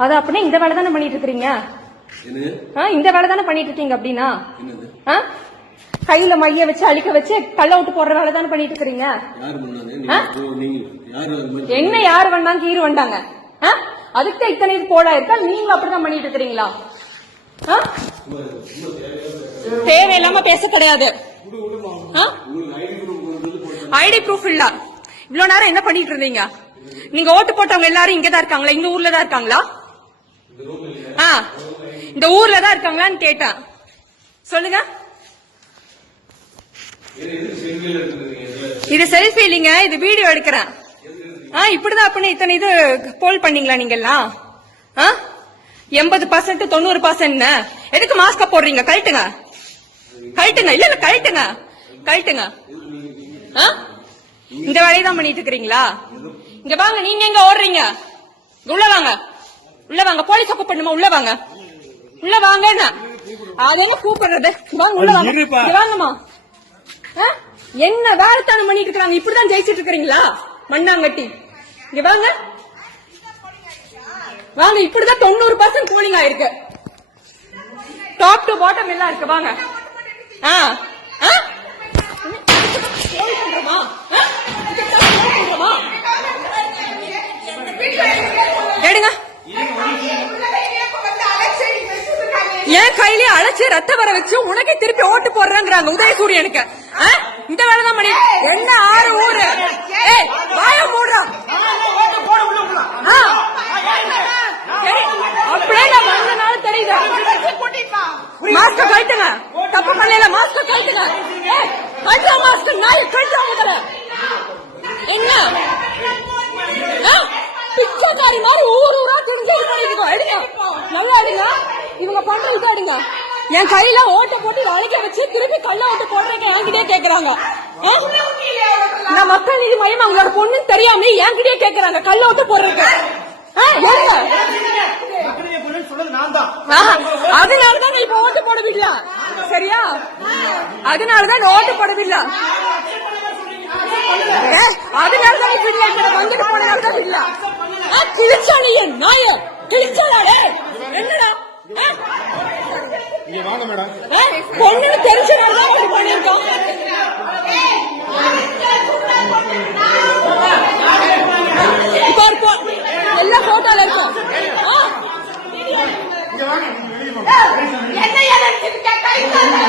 அது அப்படின்னா இந்த வேலை தானே பண்ணிட்டு ஆ, இந்த வேலை தானே பண்ணிட்டு இருக்கீங்க அப்படின்னா? கையில மைய வச்சு அழிக்க வச்சு கள்ள விட்டு போடுற வேலை தானே பண்ணிட்டு மாதிரி என்ன யாரு வந்தாங்க கீறு வந்தாங்க? அதுக்கு தான் இத்தனை இது போடா இருக்கா? நீங்களும் அப்படிதான் பண்ணிட்டு இருக்கிறீங்களா? தேவையில்லாம பேச கிடையாது. ஐடி ப்ரூஃப் இல்ல. இவ்வளவு நேரம் என்ன பண்ணிட்டு இருந்தீங்க? நீங்க ஓட்டு போட்டவங்க எல்லாரும் இங்க தான் இருக்காங்களா? இந்த ஊர்ல தான் இருக்காங்களா? ஆ இந்த ஊர்ல தான் இருக்காங்களான்னு கேட்டேன் சொல்லுங்க. இது செல்ஃபி இல்லைங்க இது வீடியோ எடுக்கிறேன். ஆ இப்படிதான் அப்படின்னு இத்தனை இது போல் பண்ணீங்களா நீங்க எல்லாம் ஆ எண்பது பர்சன்ட் தொண்ணூறு பர்சன்ட் எதுக்கு மாஸ்க போடுறீங்க? கழட்டுங்க. கழட்டுங்க. இல்ல இல்ல கழட்டுங்க. கழட்டுங்க. ஆ? இந்த வேலையை தான் பண்ணிட்டு இருக்கிறீங்களா? இங்க வாங்க நீங்க எங்க ஓடுறீங்க? உள்ள வாங்க. உள்ள வாங்க போலீஸ் கூப்பிடணுமா? உள்ள வாங்க. உள்ள வாங்க அது எங்க கூப்பிடுறது வாங்க உள்ள வாங்க. வாங்கம்மா? என்ன வேலைத்தானம் பண்ணிட்டு இருக்காங்க? இப்படிதான் ஜெயிச்சிட்டு இருக்கிறீங்களா? மண்ணாங்கட்டி. இங்க வாங்க. வாங்க இப்படிதான் தொண்ணூறு பர்சன்ட் போலிங் ஆயிருக்கு. டாப் டு பாட்டம் எல்லாம் இருக்கு. வாங்க. ஆ. ஆ? போல் பண்றோமா? ஆ? இதுக்குதான் போல் பண்றோமா? எடுங்க என் கையிலே அழைச்சு ரத்த வர வச்சு உனக்கே திருப்பி ஓட்டு போடுறாங்கிறாங்க உதயசூரியனுக்கு. ஆ? இந்த வேலைதான் மணி. என்ன ஆறு ஊரு? ஏய் வாய மூடுறா. ஆ. அப்படியே நான் வந்தனால தெரியுது? மாஸ்க கழட்டுங்க. தப்பு பண்ணல மாஸ்க கழட்டுங்க. ஏய், கழட்டுற நாளை கழட்டுற முதல்ல. என்ன? ஆ? பிச்சைக்காரி மாதிரி ஊர் ஊரா தெரிஞ்சு இது பண்ணிட்டு இருக்கோம். நல்லா எடுங்க இவங்க பண்றது எடுங்க என் கையில ஓட்ட போட்டு வளைக்க வச்சு திருப்பி கள்ள ஓட்டு போடுறீங்க என்கிட்டயே கேக்குறாங்க. ஆ? நான் மக்கள் நீதி மையம் அவங்களோட பொண்ணுன்னு தெரியாம என்கிட்டயே கேக்குறாங்க. கள்ள ஓட்டு போடுறதுக்கு. ஆ, ஆஹா, அதனாலதான் இப்ப ஓட்டு போடவில்லை. சரியா? அதனாலதான் ஓட்டு போடவில்லை. ஏ, அதனாலதான் இப்ப இல்ல வந்துட்டு இல்ல. ஆ, என் நாய மேடம் பொண்ணு தெரிஞ்சனால தான் போட்டோல இருக்கும் என்ன